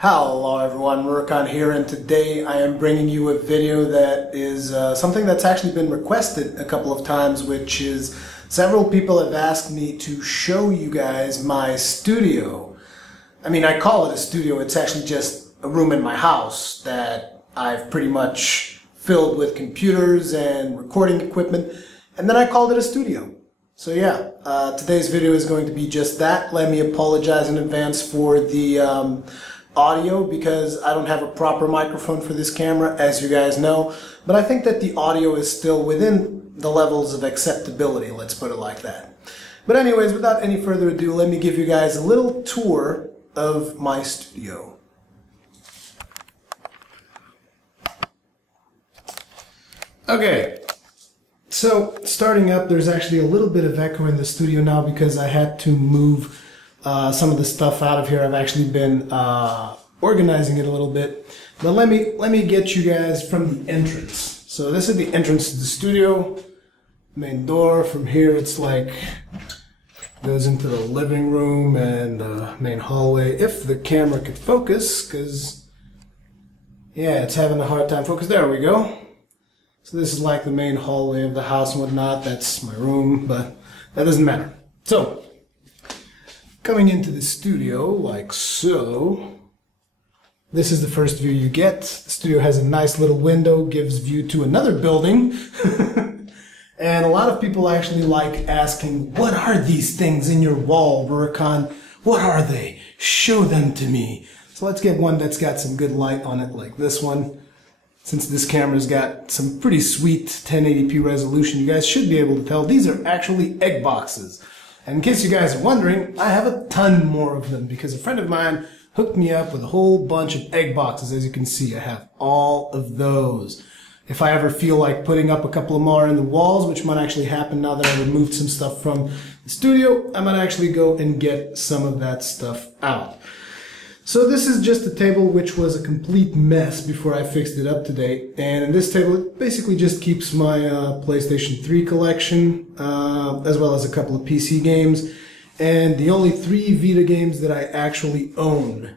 Hello everyone, Rurikhan here, and today I am bringing you a video that is something that's actually been requested a couple of times, which is several people have asked me to show you guys my studio. I mean, I call it a studio, it's actually just a room in my house that I've pretty much filled with computers and recording equipment, and then I called it a studio. So yeah, today's video is going to be just that. Let me apologize in advance for the audio because I don't have a proper microphone for this camera, as you guys know, but I think that the audio is still within the levels of acceptability, let's put it like that. But anyways, without any further ado, let me give you guys a little tour of my studio. Okay, so starting up, there's actually a little bit of echo in the studio now because I had to move some of the stuff out of here. I've actually been organizing it a little bit, but let me get you guys from the entrance. So this is the entrance to the studio, main door. From here, it's like goes into the living room and the main hallway. If the camera could focus, because yeah, it's having a hard time focus. There we go. So this is like the main hallway of the house and whatnot. That's my room, but that doesn't matter. So coming into the studio, like so, this is the first view you get. The studio has a nice little window, gives view to another building. And a lot of people actually like asking, what are these things in your wall, Rurikhan? What are they? Show them to me. So let's get one that's got some good light on it, like this one. Since this camera's got some pretty sweet 1080p resolution, you guys should be able to tell these are actually egg boxes. And in case you guys are wondering, I have a ton more of them because a friend of mine hooked me up with a whole bunch of egg boxes. As you can see, I have all of those. If I ever feel like putting up a couple of more in the walls, which might actually happen now that I removed some stuff from the studio, I might actually go and get some of that stuff out. So this is just a table which was a complete mess before I fixed it up today. And in this table, it basically just keeps my PlayStation 3 collection, as well as a couple of PC games, and the only 3 Vita games that I actually own,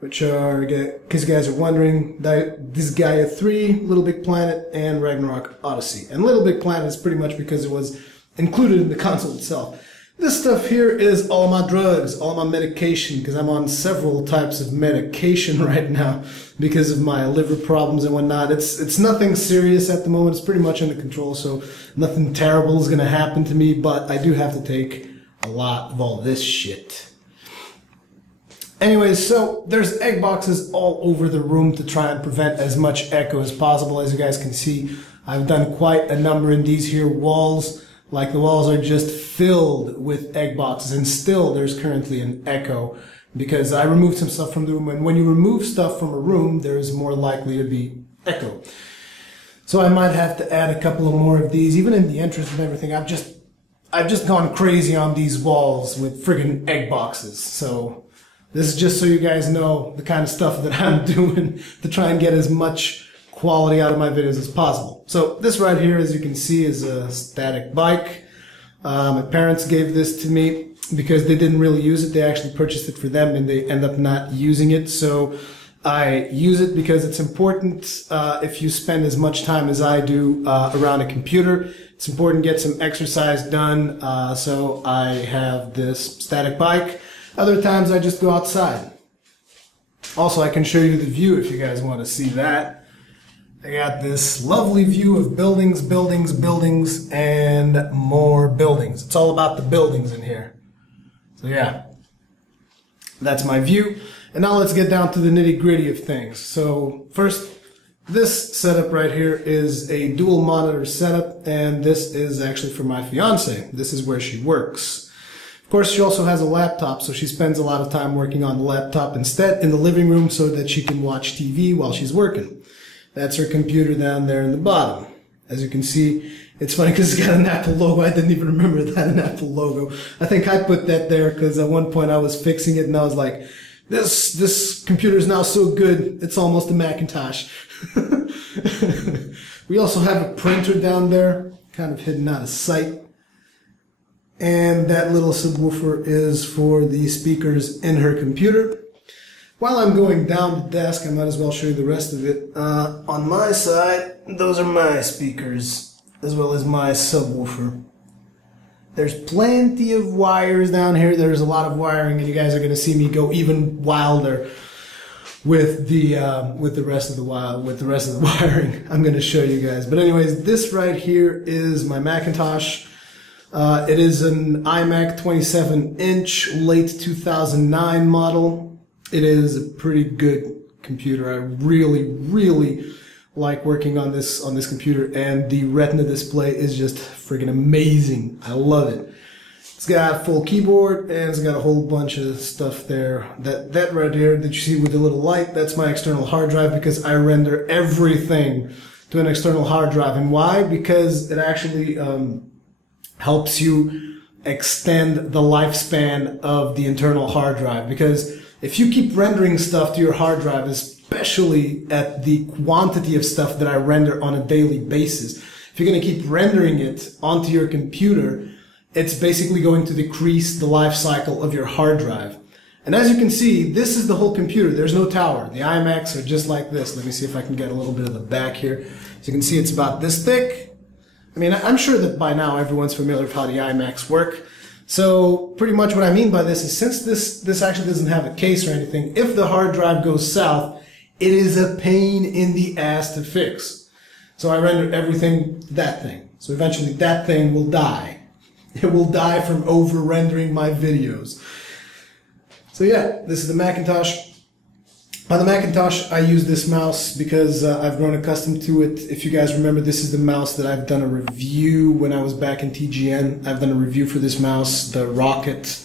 which are, because you guys are wondering, this Gaia 3, Little Big Planet, and Ragnarok Odyssey. And Little Big Planet is pretty much because it was included in the console itself. This stuff here is all my drugs, all my medication, because I'm on several types of medication right now because of my liver problems and whatnot. It's nothing serious at the moment. It's pretty much under control, so nothing terrible is going to happen to me, but I do have to take a lot of all this shit. Anyways, so there's egg boxes all over the room to try and prevent as much echo as possible. As you guys can see, I've done quite a number in these here walls. Like the walls are just filled with egg boxes, and still there's currently an echo because I removed some stuff from the room, and when you remove stuff from a room, there's more likely to be echo. So I might have to add a couple of more of these, even in the entrance and everything. I've just gone crazy on these walls with friggin' egg boxes. So this is just so you guys know the kind of stuff that I'm doing to try and get as much quality out of my videos as possible. So this right here, as you can see, is a static bike. My parents gave this to me because they didn't really use it. They actually purchased it for them and they end up not using it. So I use it because it's important if you spend as much time as I do around a computer. It's important to get some exercise done. So I have this static bike. Other times I just go outside. Also, I can show you the view if you guys want to see that. I got this lovely view of buildings, buildings, buildings, and more buildings. It's all about the buildings in here. So yeah, that's my view. And now let's get down to the nitty-gritty of things. So first, this setup right here is a dual monitor setup, and this is actually for my fiance. This is where she works. Of course, she also has a laptop, so she spends a lot of time working on the laptop instead in the living room so that she can watch TV while she's working. That's her computer down there in the bottom. As you can see, it's funny because it's got an Apple logo. I didn't even remember that, an Apple logo. I think I put that there because at one point I was fixing it and I was like, this computer is now so good, it's almost a Macintosh. We also have a printer down there, kind of hidden out of sight. And that little subwoofer is for the speakers in her computer. While I'm going down the desk, I might as well show you the rest of it. On my side, those are my speakers, as well as my subwoofer. There's plenty of wires down here. There's a lot of wiring, and you guys are going to see me go even wilder with the rest of the wiring. I'm going to show you guys. But anyways, this right here is my Macintosh. It is an iMac 27-inch late 2009 model. It is a pretty good computer. I really like working on this computer, and the Retina display is just freaking amazing. I love it. It's got a full keyboard, and it's got a whole bunch of stuff there. That right there that you see with the little light, that's my external hard drive, because I render everything to an external hard drive. And why? Because it actually helps you extend the lifespan of the internal hard drive. Because if you keep rendering stuff to your hard drive, especially at the quantity of stuff that I render on a daily basis, if you're going to keep rendering it onto your computer, it's basically going to decrease the life cycle of your hard drive. And as you can see, this is the whole computer. There's no tower. The iMacs are just like this. Let me see if I can get a little bit of the back here. So you can see it's about this thick. I mean, I'm sure that by now everyone's familiar with how the iMacs work. So pretty much what I mean by this is, since this actually doesn't have a case or anything, if the hard drive goes south, it is a pain in the ass to fix. So I render everything to that thing. So eventually that thing will die. It will die from over-rendering my videos. So yeah, this is the Macintosh. On the Macintosh, I use this mouse because I've grown accustomed to it. If you guys remember, this is the mouse that I've done a review when I was back in TGN. I've done a review for this mouse, the Rocket.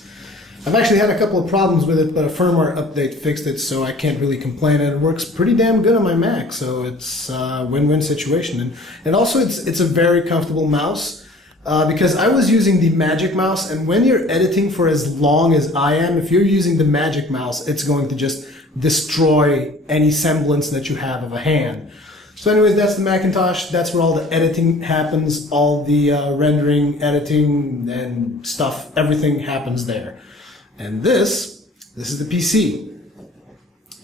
I've actually had a couple of problems with it, but a firmware update fixed it, so I can't really complain. And it works pretty damn good on my Mac, so it's a win-win situation. And also, it's a very comfortable mouse. Because I was using the Magic Mouse, and when you're editing for as long as I am, if you're using the Magic Mouse, it's going to just destroy any semblance that you have of a hand. So anyways, that's the Macintosh. That's where all the editing happens, all the rendering, editing, and stuff. Everything happens there. And this is the PC.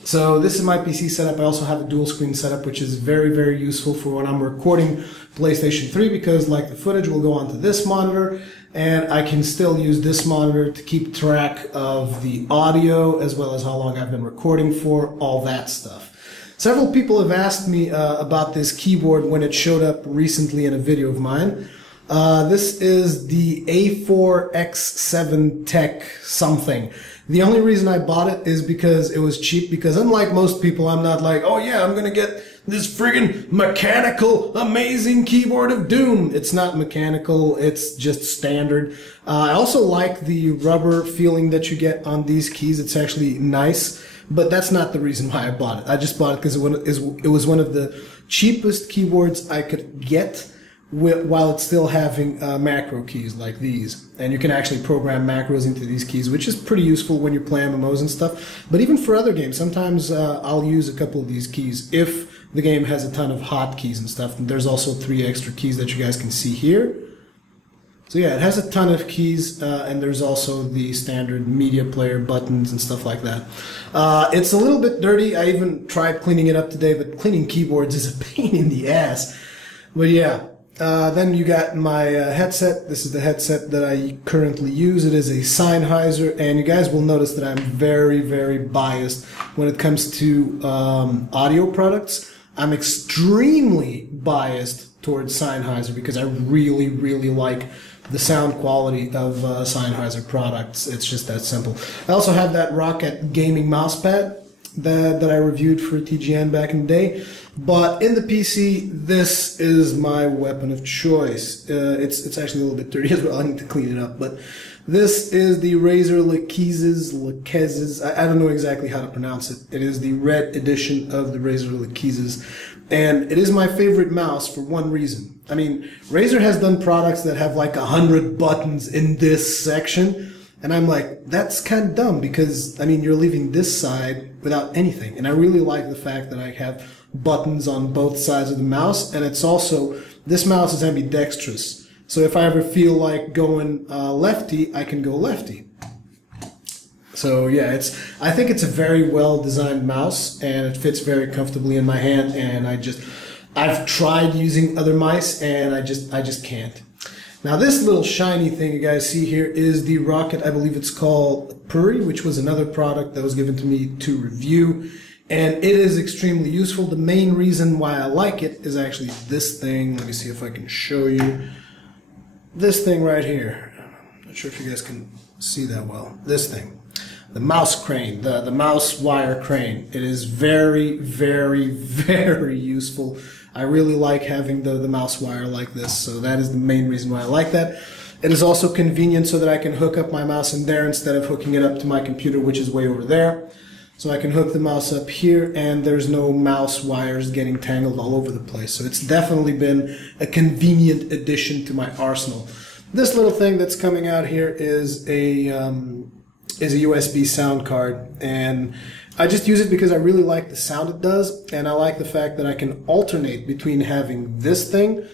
So this is my PC setup. I also have a dual screen setup, which is very useful for when I'm recording PlayStation 3, because like the footage will go onto this monitor, and I can still use this monitor to keep track of the audio as well as how long I've been recording for, all that stuff. Several people have asked me about this keyboard when it showed up recently in a video of mine. This is the A4X7 Tech something. The only reason I bought it is because it was cheap, because unlike most people, I'm not like, oh yeah, I'm gonna get this friggin' mechanical, amazing keyboard of doom. It's not mechanical, it's just standard. I also like the rubber feeling that you get on these keys. It's actually nice, but that's not the reason why I bought it. I just bought it because it was one of the cheapest keyboards I could get, while it's still having macro keys like these. And you can actually program macros into these keys, which is pretty useful when you're playing MMOs and stuff. But even for other games, sometimes I'll use a couple of these keys if the game has a ton of hotkeys and stuff. And there's also 3 extra keys that you guys can see here. So yeah, it has a ton of keys, and there's also the standard media player buttons and stuff like that. It's a little bit dirty. I even tried cleaning it up today, but cleaning keyboards is a pain in the ass. But yeah. Then you got my headset. This is the headset that I currently use. It is a Sennheiser, and you guys will notice that I'm very biased when it comes to audio products. I'm extremely biased towards Sennheiser because I really like the sound quality of Sennheiser products. It's just that simple. I also have that Rocket gaming mousepad that I reviewed for TGN back in the day. But in the PC, this is my weapon of choice. It's actually a little bit dirty as well. I need to clean it up. But this is the Razer Lakezes. I don't know exactly how to pronounce it. It is the red edition of the Razer Lakezes. And it is my favorite mouse for one reason. I mean, Razer has done products that have like 100 buttons in this section. And I'm like, that's kind of dumb because, I mean, you're leaving this side without anything. And I really like the fact that I have buttons on both sides of the mouse. And it's also, this mouse is ambidextrous. So if I ever feel like going lefty, I can go lefty. So yeah, I think it's a very well designed mouse, and it fits very comfortably in my hand. And I've tried using other mice, and I just can't. Now this little shiny thing you guys see here is the Rocket, I believe it's called Puri, which was another product that was given to me to review. And it is extremely useful. The main reason why I like it is actually this thing. Let me see if I can show you. This thing right here. I'm not sure if you guys can see that well. This thing. The mouse crane, the mouse wire crane. It is very, very, very useful. I really like having the mouse wire like this, so that is the main reason why I like that. It is also convenient so that I can hook up my mouse in there instead of hooking it up to my computer, which is way over there. So I can hook the mouse up here, and there's no mouse wires getting tangled all over the place. So it's definitely been a convenient addition to my arsenal. This little thing that's coming out here is a USB sound card, and I just use it because I really like the sound it does, and I like the fact that I can alternate between having this thing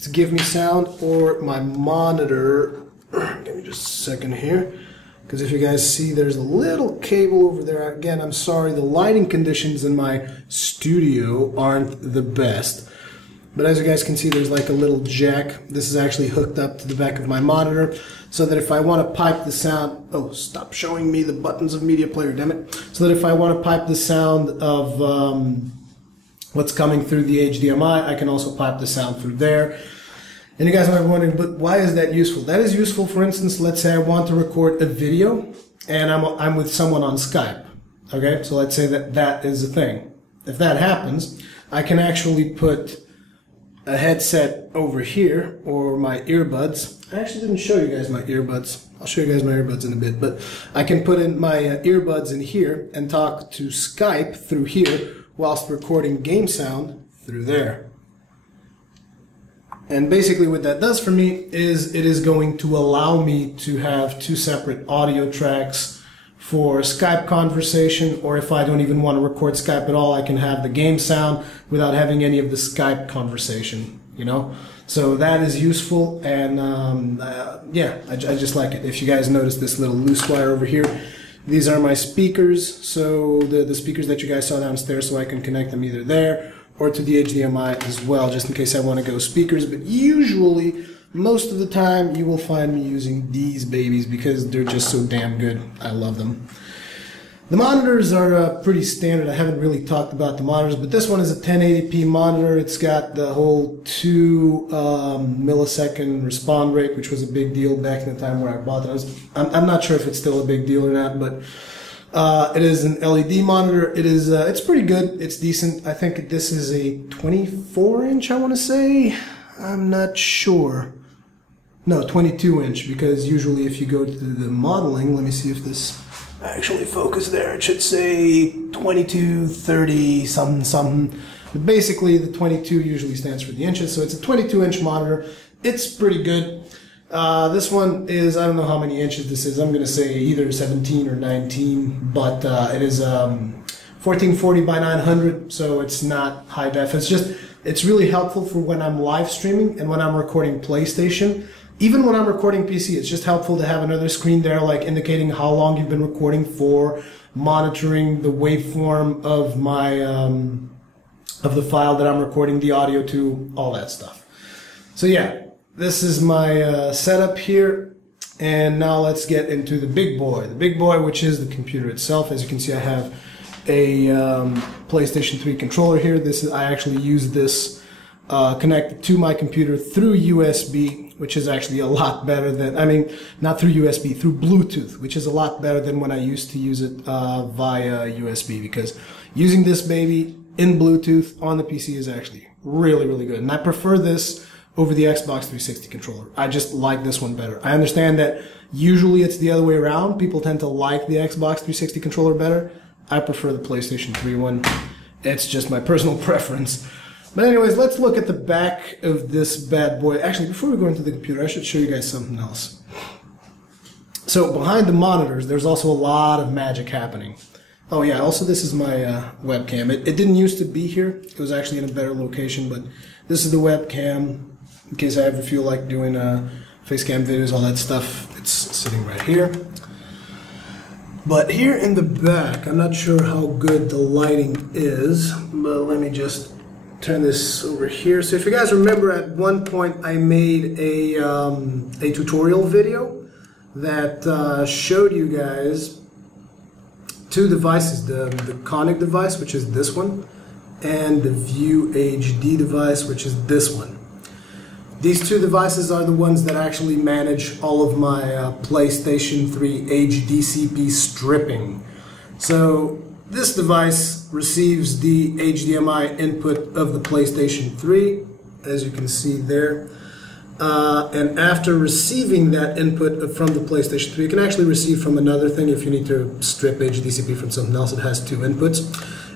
to give me sound or my monitor. Give me just a second here. Because if you guys see, there's a little cable over there. Again, I'm sorry, the lighting conditions in my studio aren't the best. But as you guys can see, there's like a little jack. This is actually hooked up to the back of my monitor, so that if I want to pipe the sound... Oh, stop showing me the buttons of Media Player, damn it. So that if I want to pipe the sound of what's coming through the HDMI, I can also pipe the sound through there. And you guys might be wondering, but why is that useful? That is useful, for instance, let's say I want to record a video and I'm with someone on Skype. Okay, so let's say that is a thing. If that happens, I can actually put a headset over here or my earbuds. I actually didn't show you guys my earbuds. I'll show you guys my earbuds in a bit, but I can put in my earbuds in here and talk to Skype through here whilst recording game sound through there. And basically what that does for me is it is going to allow me to have two separate audio tracks for Skype conversation, or if I don't even want to record Skype at all, I can have the game sound without having any of the Skype conversation, you know? So that is useful, and yeah, I just like it. If you guys notice this little loose wire over here, these are my speakers, so the speakers that you guys saw downstairs, so I can connect them either there or to the HDMI as well, just in case I want to go speakers. But usually, most of the time, you will find me using these babies because they're just so damn good. I love them. The monitors are pretty standard. I haven't really talked about the monitors, but this one is a 1080p monitor. It's got the whole 2 millisecond respawn rate, which was a big deal back in the time where I bought it. I'm not sure if it's still a big deal or not, but it is an LED monitor. It is it's pretty good. It's decent. I think this is a 24-inch, I want to say. I'm not sure. No, 22-inch, because usually if you go to the modeling, let me see if this actually focus there. It should say 22, 30, something. But basically, the 22 usually stands for the inches, so it's a 22-inch monitor. It's pretty good. This one is, I don't know how many inches this is. I'm going to say either 17 or 19, but it is 1440 by 900, so it's not high def. It's really helpful for when I'm live streaming and when I'm recording PlayStation. Even when I'm recording PC, it's just helpful to have another screen there, like indicating how long you've been recording for, monitoring the waveform of my of the file that I'm recording the audio to, all that stuff. So yeah, this is my setup here, and now let's get into the big boy. The big boy, which is the computer itself. As you can see, I have a PlayStation 3 controller here. I actually use this connected to my computer through USB, which is actually a lot better than, I mean, not through USB, through Bluetooth, which is a lot better than when I used to use it via USB, because using this baby in Bluetooth on the PC is actually really, really good. And I prefer this over the Xbox 360 controller. I just like this one better. I understand that usually it's the other way around. People tend to like the Xbox 360 controller better. I prefer the PlayStation 3 one. It's just my personal preference. But anyways, let's look at the back of this bad boy. Actually, before we go into the computer, I should show you guys something else. So behind the monitors, there's also a lot of magic happening. Oh yeah, also this is my webcam. It didn't used to be here. It was actually in a better location, but this is the webcam. In case I ever feel like doing face cam videos, all that stuff, it's sitting right here. But here in the back, I'm not sure how good the lighting is, but let me just turn this over here. So if you guys remember, at one point I made a tutorial video that showed you guys two devices, the Conic device, which is this one, and the View HD device, which is this one. These two devices are the ones that actually manage all of my PlayStation 3 HDCP stripping. So this device receives the HDMI input of the PlayStation 3, as you can see there. And after receiving that input from the PlayStation 3, you can actually receive from another thing. If you need to strip HDCP from something else, it has two inputs.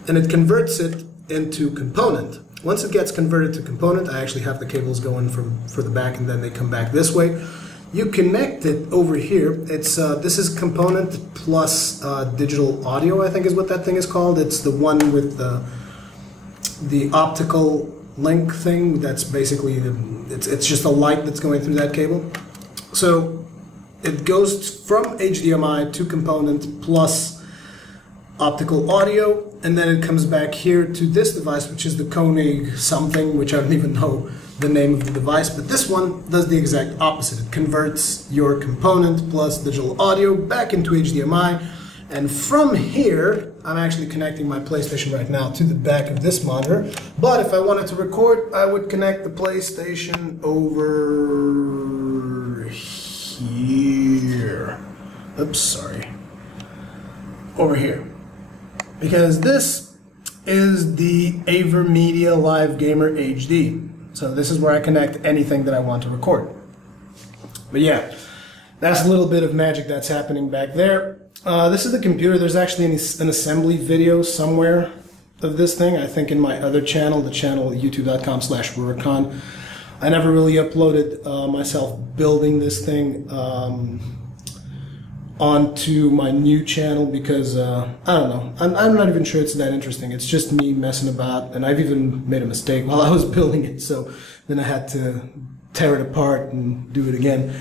And it converts it into component. Once it gets converted to component, I actually have the cables going for the back, and then they come back this way. You connect it over here. It's this is component plus digital audio, I think is what that thing is called. It's the one with the optical link thing. That's basically it's just a light that's going through that cable. So it goes from HDMI to component plus optical audio, and then it comes back here to this device, which is the Koenig something, which I don't even know the name of the device, but this one does the exact opposite. It converts your component plus digital audio back into HDMI, and from here, I'm actually connecting my PlayStation right now to the back of this monitor, but if I wanted to record, I would connect the PlayStation over here. Oops, sorry. Over here. Because this is the AverMedia Live Gamer HD. So this is where I connect anything that I want to record. But yeah, that's a little bit of magic that's happening back there. This is the computer. There's actually an assembly video somewhere of this thing. I think in my other channel, the channel youtube.com/Rurikhan. I never really uploaded myself building this thing onto my new channel because I don't know, I'm not even sure it's that interesting. It's just me messing about, and I've even made a mistake while I was building it, so then I had to tear it apart and do it again.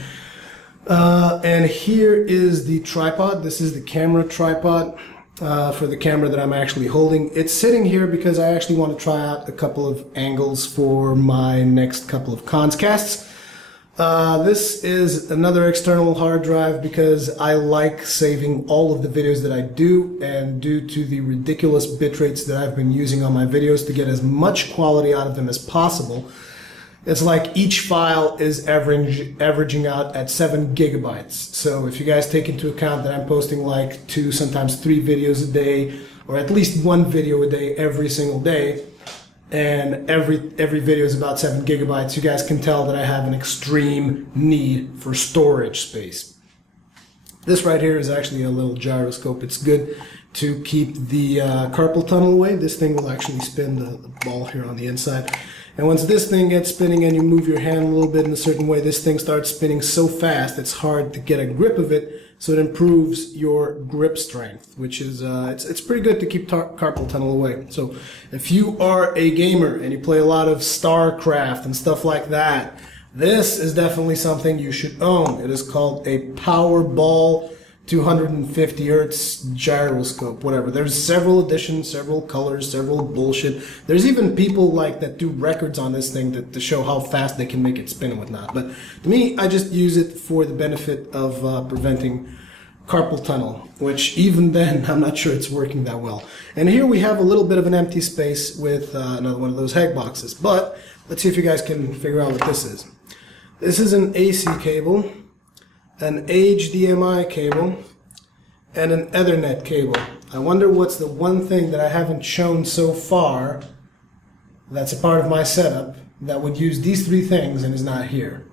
And here is the tripod. This is the camera tripod for the camera that I'm actually holding. It's sitting here because I actually want to try out a couple of angles for my next couple of casts. This is another external hard drive because I like saving all of the videos that I do, and due to the ridiculous bit rates that I've been using on my videos to get as much quality out of them as possible, it's like each file is averaging out at 7 gigabytes. So if you guys take into account that I'm posting like 2, sometimes 3 videos a day, or at least 1 video a day every single day, and every video is about 7 gigabytes, you guys can tell that I have an extreme need for storage space. This right here is actually a little gyroscope. It's good to keep the carpal tunnel away. This thing will actually spin the ball here on the inside. And once this thing gets spinning and you move your hand a little bit in a certain way, this thing starts spinning so fast it's hard to get a grip of it, so it improves your grip strength, which is it's pretty good to keep carpal tunnel away. So if you are a gamer and you play a lot of StarCraft and stuff like that, this is definitely something you should own. It is called a Powerball 250 hertz gyroscope, whatever. There's several editions, several colors, several bullshit. There's even people like that do records on this thing to show how fast they can make it spin and whatnot. But to me, I just use it for the benefit of preventing carpal tunnel, which even then, I'm not sure it's working that well. And here we have a little bit of an empty space with another one of those hex boxes. But let's see if you guys can figure out what this is. This is an AC cable, an HDMI cable, and an Ethernet cable. I wonder what's the one thing that I haven't shown so far that's a part of my setup that would use these 3 things and is not here.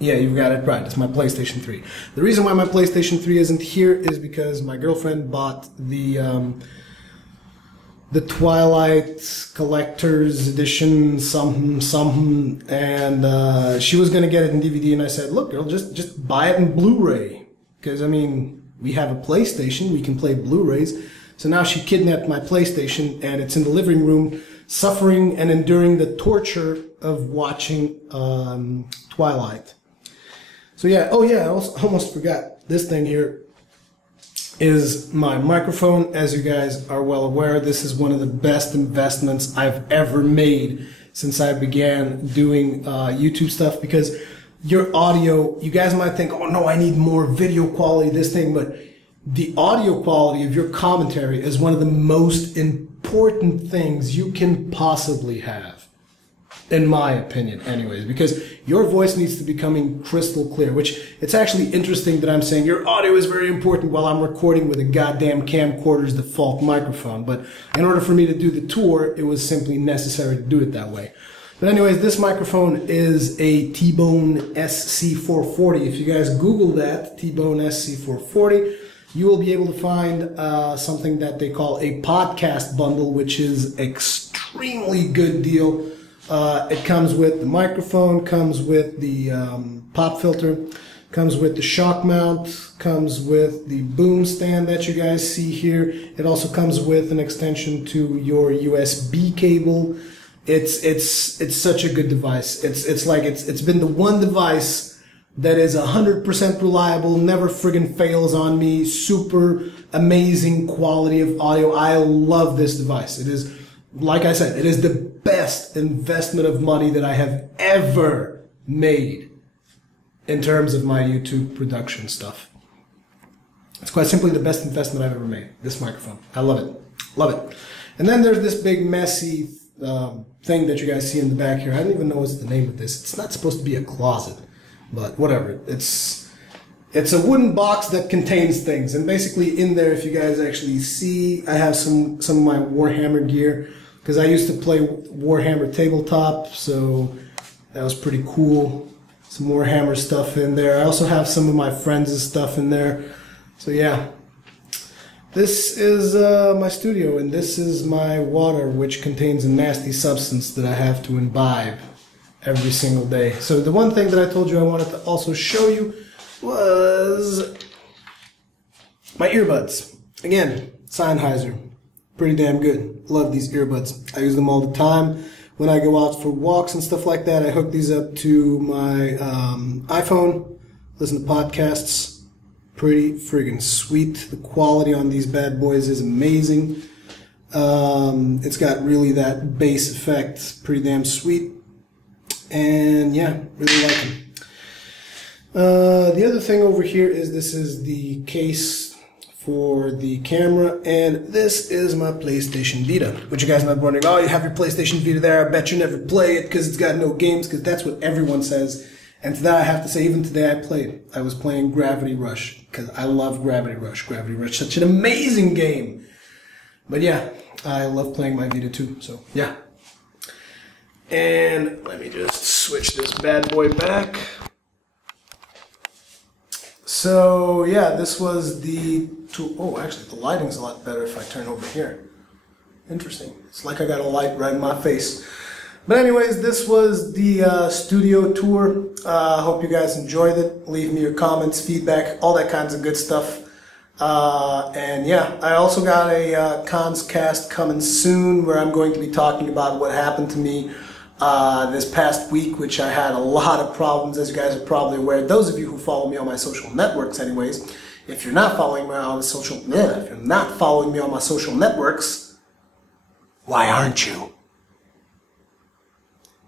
Yeah, you've got it right. It's my PlayStation 3. The reason why my PlayStation 3 isn't here is because my girlfriend bought the Twilight Collector's Edition something, and she was gonna get it in DVD, and I said, look girl, just buy it in Blu-ray, because I mean, we have a PlayStation, we can play Blu-rays. So now she kidnapped my PlayStation, and it's in the living room suffering and enduring the torture of watching Twilight. So yeah, oh yeah, I almost forgot this thing here. is my microphone. As you guys are well aware, this is one of the best investments I've ever made since I began doing YouTube stuff, because your audio, you guys might think, oh no, I need more video quality, this thing, but the audio quality of your commentary is one of the most important things you can possibly have, in my opinion anyways, because your voice needs to be coming crystal clear, which it's actually interesting that I'm saying your audio is very important while I'm recording with a goddamn camcorder's default microphone. But in order for me to do the tour, it was simply necessary to do it that way. But anyways, this microphone is a T-Bone SC440. If you guys Google that, T-Bone SC440, you will be able to find something that they call a podcast bundle, which is extremely good deal. It comes with the microphone, comes with the pop filter, comes with the shock mount, comes with the boom stand that you guys see here. It also comes with an extension to your USB cable. It's such a good device. It's been the one device that is 100% reliable, never friggin' fails on me, super amazing quality of audio. I love this device. It is, like I said, it is the best investment of money that I have ever made in terms of my YouTube production stuff. It's quite simply the best investment I've ever made, this microphone. I love it. Love it. And then there's this big messy thing that you guys see in the back here. I don't even know what's the name of this. It's not supposed to be a closet, but whatever. It's a wooden box that contains things, and basically in there, if you guys actually see, I have some of my Warhammer gear, because I used to play Warhammer tabletop, so that was pretty cool. Some Warhammer stuff in there. I also have some of my friends' stuff in there. So yeah, this is my studio, and this is my water, which contains a nasty substance that I have to imbibe every single day. So the one thing that I told you I wanted to also show you was my earbuds. Again, Sennheiser. Pretty damn good. Love these earbuds. I use them all the time. When I go out for walks and stuff like that, I hook these up to my iPhone, listen to podcasts. Pretty friggin' sweet. The quality on these bad boys is amazing. It's got really that bass effect. Pretty damn sweet. And yeah, really like them. The other thing over here is this is the case for the camera, and this is my PlayStation Vita, which you guys might be wondering, oh, you have your PlayStation Vita there, I bet you never play it because it's got no games, because that's what everyone says. And to that I have to say, even today I played. I was playing Gravity Rush, because I love Gravity Rush. Gravity Rush, such an amazing game. But yeah, I love playing my Vita too, so yeah. And let me just switch this bad boy back. So yeah, this was the tool. Oh, actually the lighting's a lot better if I turn over here. Interesting. It's like I got a light right in my face. But anyways, this was the studio tour. I hope you guys enjoyed it. Leave me your comments, feedback, all that kinds of good stuff. And yeah, I also got a Kast coming soon, where I'm going to be talking about what happened to me this past week, which I had a lot of problems, as you guys are probably aware. Those of you who follow me on my social networks anyways. If you're not following me on my social networks, why aren't you?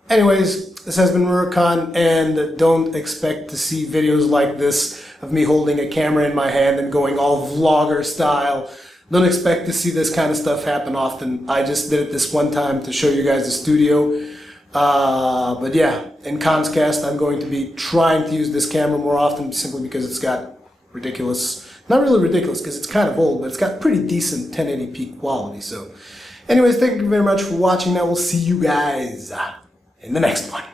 Anyways, this has been Rurikhan, and don't expect to see videos like this of me holding a camera in my hand and going all vlogger style. Don't expect to see this kind of stuff happen often. I just did it this one time to show you guys the studio. But yeah, in Kast, I'm going to be trying to use this camera more often, simply because it's got ridiculous, not really ridiculous because it's kind of old, but it's got pretty decent 1080p quality. So anyways, thank you very much for watching. Now we'll see you guys in the next one.